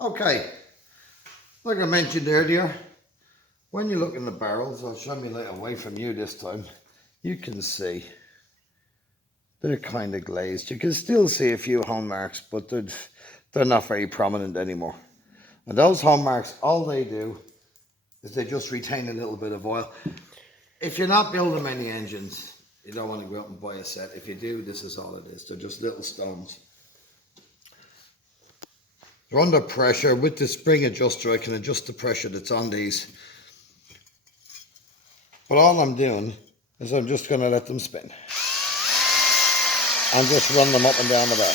Okay, like I mentioned earlier, when you look in the barrels, I'll show me light away from you this time, you can see they're kind of glazed. You can still see a few home marks, but they're not very prominent anymore. And those home marks, all they do is they just retain a little bit of oil. If you're not building many engines, you don't want to go out and buy a set. If you do, this is all it is. They're just little stones. They're under pressure. With the spring adjuster, I can adjust the pressure that's on these. But all I'm doing is I'm just going to let them spin and just run them up and down the barrel.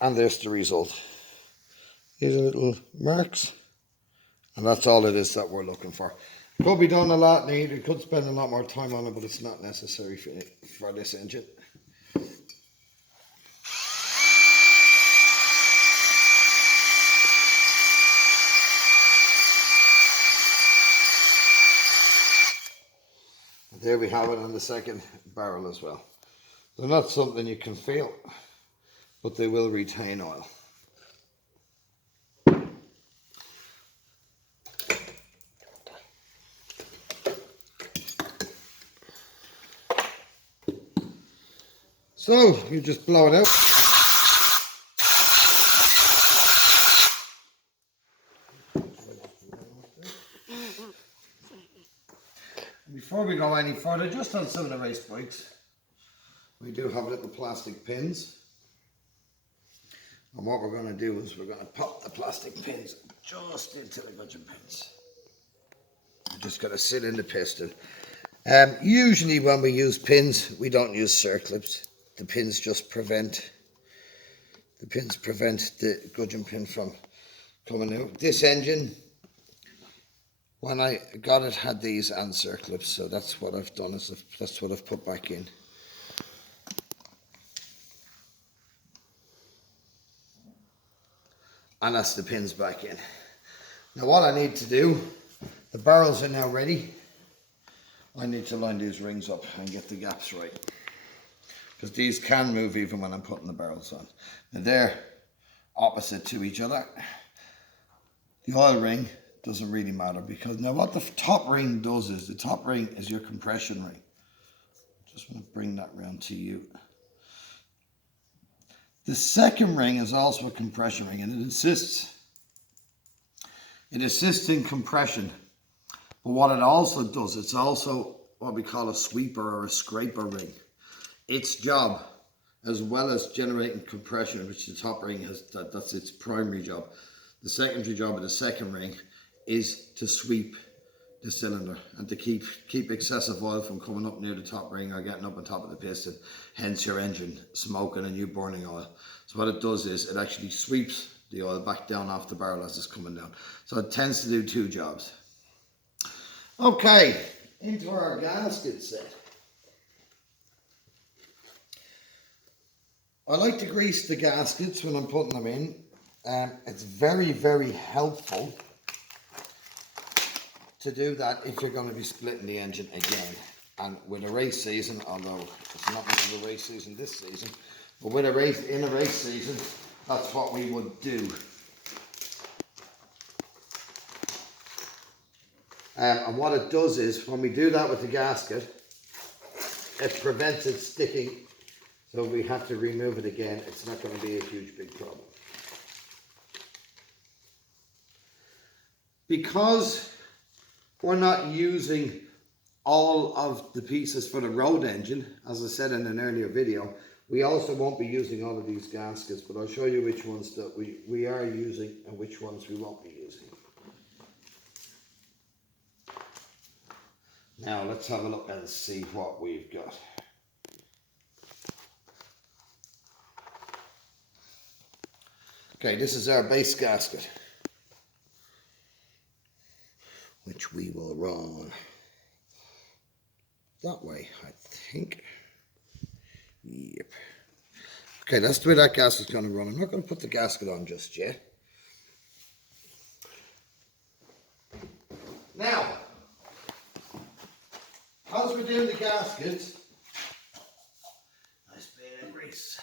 And there's the result. These are little marks, and that's all it is that we're looking for. Could be done a lot neater. You could spend a lot more time on it, but it's not necessary for this engine. There we have it on the second barrel as well. They're not something you can feel, but they will retain oil. So you just blow it out. Before we go any further, just on some of the race bikes, we do have little plastic pins. And what we're going to do is we're going to pop the plastic pins just into the gudgeon pins. We're just going to sit in the piston. Usually when we use pins, we don't use circlips. The pins just prevent the gudgeon pin from coming out. This engine, when I got it, had these and circlips, so that's what I've done. That's what I've put back in. And that's the pins back in. Now what I need to do, the barrels are now ready. I need to line these rings up and get the gaps right, because these can move even when I'm putting the barrels on. Now they're opposite to each other. The oil ring doesn't really matter, because now what the top ring does is, the top ring is your compression ring. Just want to bring that round to you. The second ring is also a compression ring, and it assists in compression. But what it also does, it's also what we call a sweeper or a scraper ring. Its job, as well as generating compression, which the top ring has, that's its primary job. The secondary job of the second ring is to sweep the cylinder and to keep excessive oil from coming up near the top ring or getting up on top of the piston, hence your engine smoking and you burning oil. So what it does is it actually sweeps the oil back down off the barrel as it's coming down. So it tends to do two jobs. Okay, into our gasket set. I like to grease the gaskets when I'm putting them in. It's very, very helpful to do that if you're going to be splitting the engine again. And with a race season, although it's not much of a race season this season, but in a race season, that's what we would do. And what it does is, when we do that with the gasket, it prevents it sticking. So if we have to remove it again, it's not going to be a huge big problem. Because we're not using all of the pieces for the road engine, as I said in an earlier video, we also won't be using all of these gaskets, but I'll show you which ones that we are using and which ones we won't be using. Now let's have a look and see what we've got. Okay, this is our base gasket, which we will run that way, I think. Yep. Okay, that's the way that gasket's going to run. I'm not going to put the gasket on just yet. we're doing the gaskets, nice bit of grease.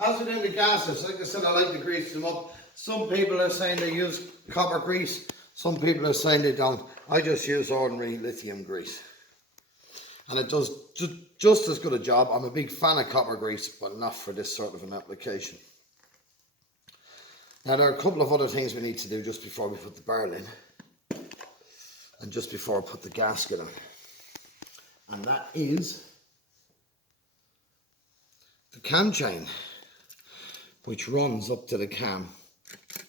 As we're doing the gaskets, like I said, I like to grease them up. Some people are saying they use copper grease. Some people are saying they don't. I just use ordinary lithium grease. And it does just as good a job. I'm a big fan of copper grease, but not for this sort of an application. Now there are a couple of other things we need to do just before we put the barrel in. And just before I put the gasket on. And that is the cam chain, which runs up to the cam.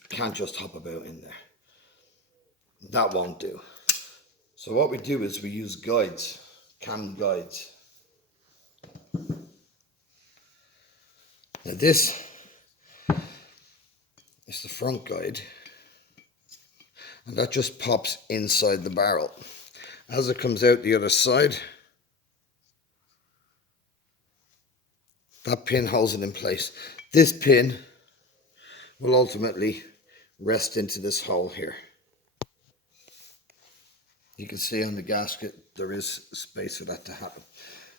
Can't just hop about in there. That won't do. So what we do is we use guides, cam guides. Now this is the front guide, and that just pops inside the barrel. As it comes out the other side, that pin holds it in place. This pin will ultimately rest into this hole here. You can see on the gasket there is space for that to happen.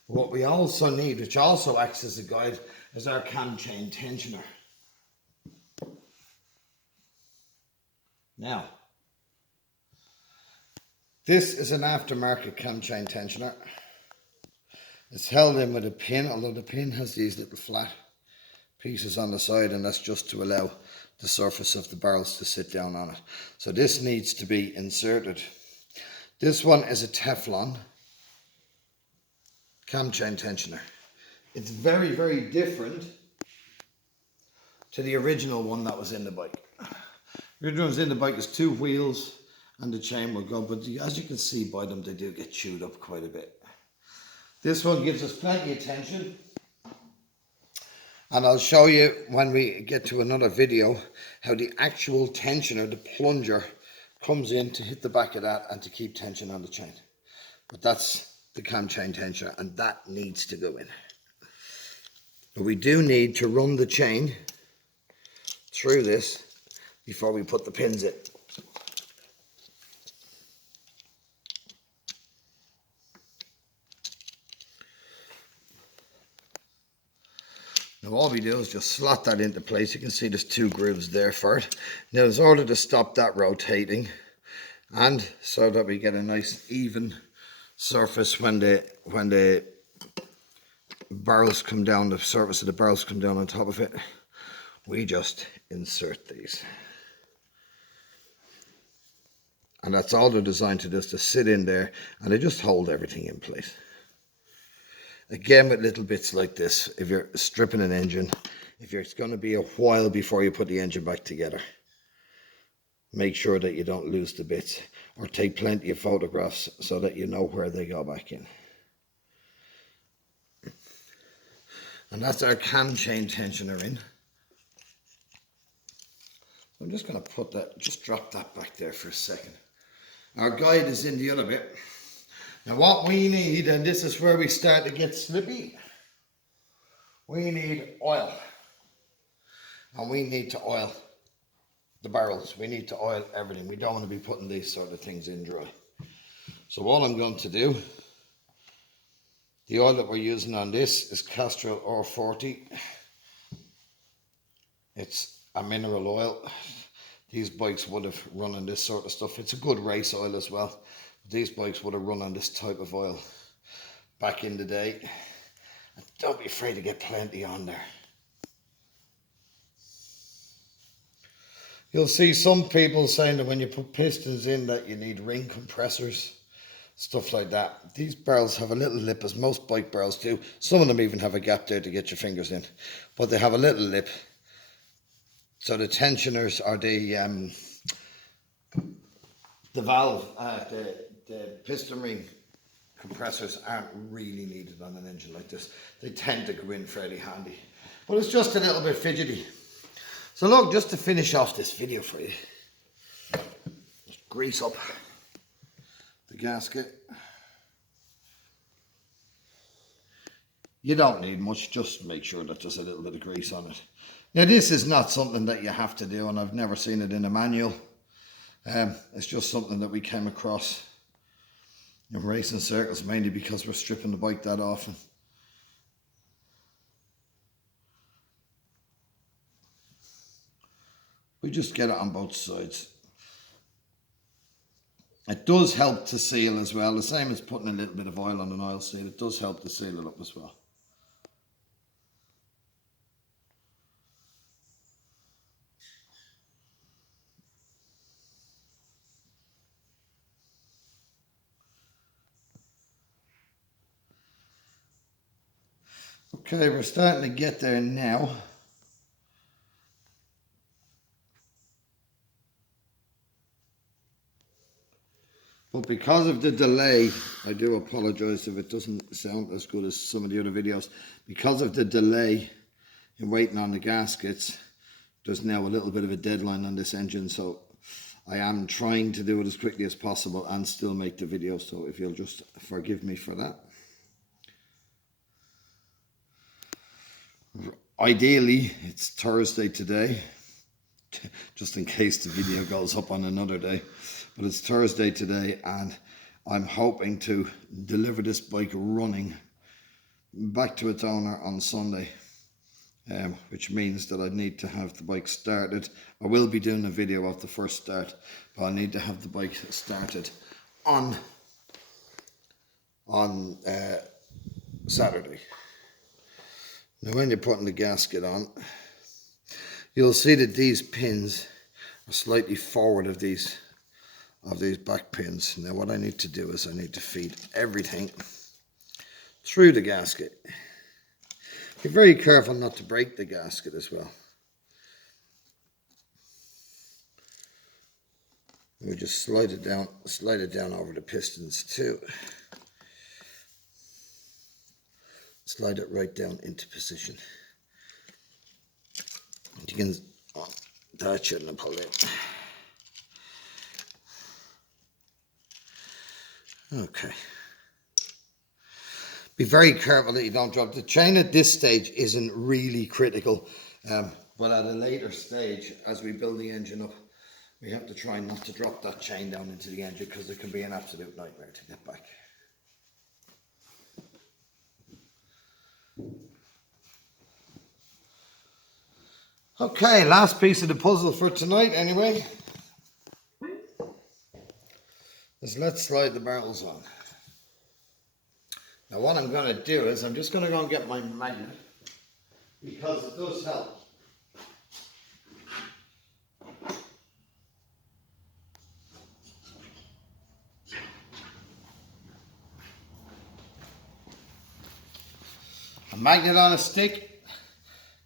What we also need, which also acts as a guide, is our cam chain tensioner. Now, this is an aftermarket cam chain tensioner. It's held in with a pin, although the pin has these little flat pieces on the side, and that's just to allow the surface of the barrels to sit down on it. So this needs to be inserted. This one is a Teflon cam chain tensioner. It's very, very different to the original one that was in the bike. The original one was in the bike is 2 wheels and the chain will go, but as you can see by them, they do get chewed up quite a bit. This one gives us plenty of tension. And I'll show you when we get to another video how the actual tensioner, the plunger, comes in to hit the back of that and to keep tension on the chain. But that's the cam chain tensioner, and that needs to go in. But we do need to run the chain through this before we put the pins in. Now all we do is just slot that into place. You can see there's 2 grooves there for it. Now in order to stop that rotating and so that we get a nice even surface when the barrels come down, the surface of the barrels come down on top of it, we just insert these. And that's all they're designed to do, is to sit in there and they just hold everything in place. Again, with little bits like this, if you're stripping an engine, it's going to be a while before you put the engine back together, make sure that you don't lose the bits, or take plenty of photographs so that you know where they go back in. And that's our cam chain tensioner in. I'm just going to put that, just drop that back there for a second. Our guide is in the other bit. Now what we need, and this is where we start to get slippy, we need oil. And we need to oil the barrels. We need to oil everything. We don't want to be putting these sort of things in dry. So all I'm going to do, the oil that we're using on this is Castrol R40. It's a mineral oil. These bikes would have run on this sort of stuff. It's a good race oil as well. These bikes would have run on this type of oil back in the day. And don't be afraid to get plenty on there. You'll see some people saying that when you put pistons in that you need ring compressors, stuff like that. These barrels have a little lip, as most bike barrels do. Some of them even have a gap there to get your fingers in, but they have a little lip. So the tensioners are the valve, the piston ring compressors aren't really needed on an engine like this. They tend to go in fairly handy, but it's just a little bit fidgety. So look, just to finish off this video for you, just grease up the gasket. You don't need much, just make sure that there's a little bit of grease on it. Now this is not something that you have to do, and I've never seen it in a manual. It's just something that we came across I'm racing circles mainly because we're stripping the bike that often. We just get it on both sides. It does help to seal as well, the same as putting a little bit of oil on an oil seal. It does help to seal it up as well. Okay, we're starting to get there now. But because of the delay, I do apologise if it doesn't sound as good as some of the other videos. Because of the delay in waiting on the gaskets, there's now a little bit of a deadline on this engine, so I am trying to do it as quickly as possible and still make the video, so if you'll just forgive me for that. Ideally, it's Thursday today, just in case the video goes up on another day. But it's Thursday today, and I'm hoping to deliver this bike running back to its owner on Sunday, which means that I need to have the bike started. I will be doing a video of the first start, but I need to have the bike started on Saturday. Now when you're putting the gasket on, you'll see that these pins are slightly forward of these back pins. Now what I need to do is I need to feed everything through the gasket. Be very careful not to break the gasket as well. We just slide it down over the pistons too. Slide it right down into position. You can, oh, that shouldn't have pulled in. Okay. Be very careful that you don't drop. The chain at this stage isn't really critical, but at a later stage, as we build the engine up, we have to try not to drop that chain down into the engine because it can be an absolute nightmare to get back. Okay, last piece of the puzzle for tonight anyway. Let's slide the barrels on. Now what I'm going to do is I'm just going to go and get my magnet, because it does help. A magnet on a stick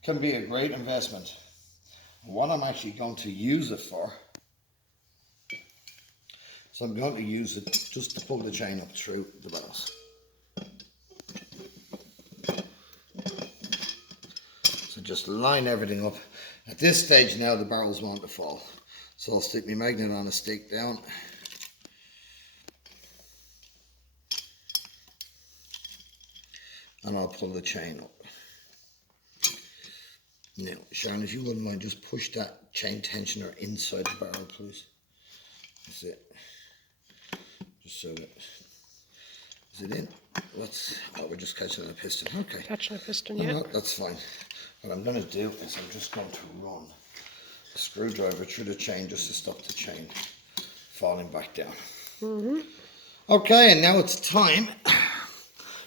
can be a great investment. What I'm actually going to use it for, so I'm going to use it just to pull the chain up through the barrels. So just line everything up. At this stage now the barrels want to fall. So I'll stick my magnet on a stick down. And I'll pull the chain up. Now, Sharon, if you wouldn't mind, just push that chain tensioner inside the barrel, please. That's it. Just so that. Is it in? We're just catching a piston. Okay. Catching a piston, yeah. No, that's fine. What I'm going to do is I'm just going to run a screwdriver through the chain just to stop the chain falling back down. Okay, and now it's time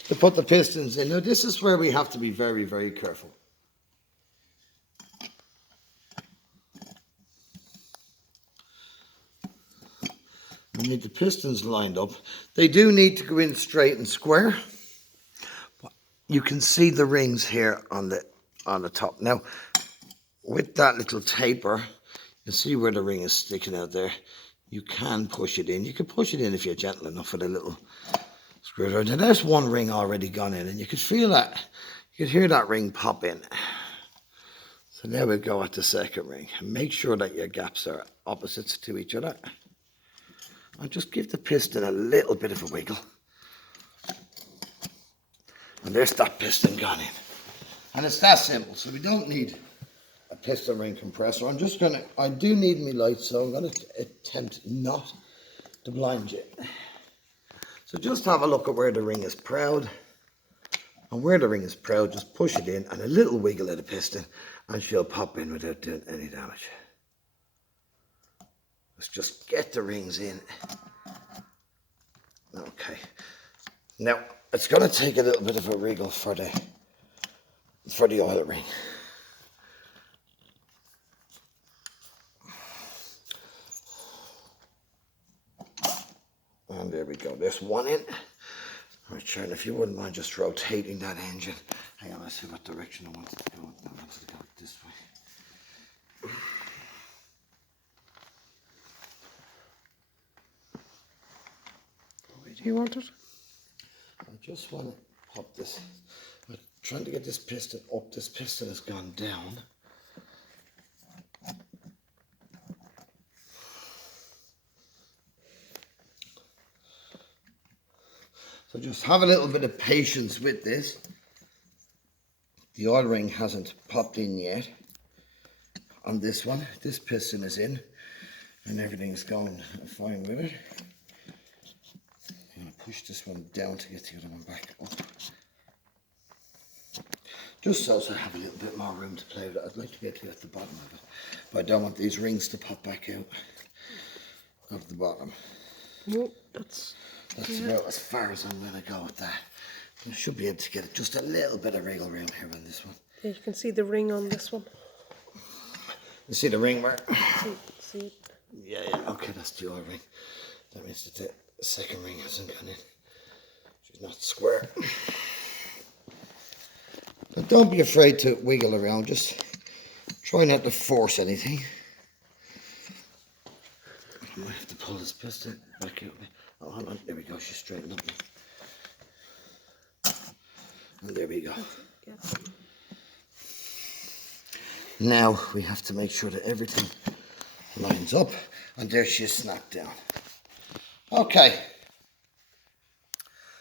to put the pistons in. Now, this is where we have to be very, very careful. We need the pistons lined up. They do need to go in straight and square. You can see the rings here on the top. Now, with that little taper, you see where the ring is sticking out there. You can push it in. You can push it in if you're gentle enough with a little screwdriver. Now, there's one ring already gone in, and you could feel that. You could hear that ring pop in. So now we'll go at the second ring. And make sure that your gaps are opposites to each other. And just give the piston a little bit of a wiggle. And there's that piston gone in. And it's that simple, so we don't need a piston ring compressor. I do need me light, so I'm gonna attempt not to blind you. So just have a look at where the ring is proud. And where the ring is proud, just push it in and a little wiggle of the piston and she'll pop in without doing any damage. Let's just get the rings in. Okay. Now, it's going to take a little bit of a wriggle for the oil ring. And there we go. There's one in. Right, Sharon, if you wouldn't mind just rotating that engine. Hang on, let's see what direction I want it to go. I want it to go this way. Where do you want it? I just want to pop this. I'm trying to get this piston up. This piston has gone down. So just have a little bit of patience with this. The oil ring hasn't popped in yet on this one. This piston is in and everything's going fine with it. I'm going to push this one down to get the other one back up. Just so I have a little bit more room to play with it. I'd like to get to at the bottom of it, but I don't want these rings to pop back out of the bottom. No, that's about as far as I'm going to go with that. I should be able to get just a little bit of wriggle room here on this one. Yeah, you can see the ring on this one. You see the ring, Mark? See it? Yeah, okay, that's the oil ring. That means that the second ring hasn't gone in. She's not square. But don't be afraid to wiggle around, just try not to force anything. I might have to pull this piston back out. Oh, hold on, there we go, she's straightened up now. And there we go. Yeah. Now we have to make sure that everything lines up, and there she is snapped down. Okay,